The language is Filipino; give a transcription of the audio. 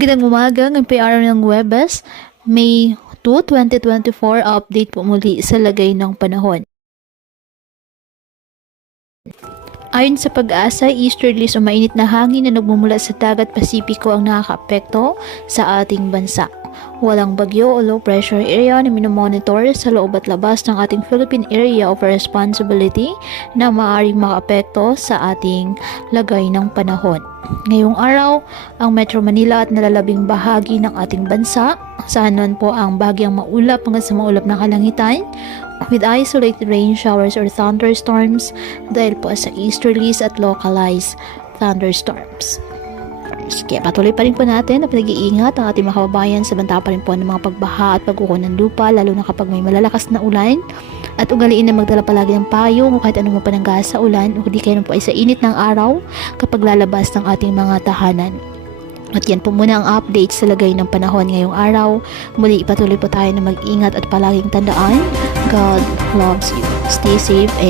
Magandang umaga, ng PR ng Webes, May 2, 2024, update po muli sa lagay ng panahon. Ayon sa Pag-asa, easterlies o mainit na hangin na nagmumula sa dagat Pasipiko ang nakakaapekto sa ating bansa. Walang bagyo o low pressure area na minomonitor sa loob at labas ng ating Philippine Area of Responsibility na maaaring makaapekto sa ating lagay ng panahon. Ngayong araw, ang Metro Manila at nalalabing bahagi ng ating bansa, saan nun po ang bahagyang maulap hanggang sa maulap na kalangitan, with isolated rain showers or thunderstorms dahil po sa easterlies at localized thunderstorms. Kaya patuloy pa rin po natin na pinag-iingat ang ating mga kababayan sa banta pa rin po ng mga pagbaha at pagkuko ng lupa, lalo na kapag may malalakas na ulan, at ugaliin na magdala palagi ng payong o kahit anong mapanangga sa ulan o hindi kayo po ay sa init ng araw kapag lalabas ng ating mga tahanan. At yan po muna ang update sa lagay ng panahon ngayong araw. Muli patuloy po tayo na mag-ingat at palaging tandaan, God loves you. Stay safe and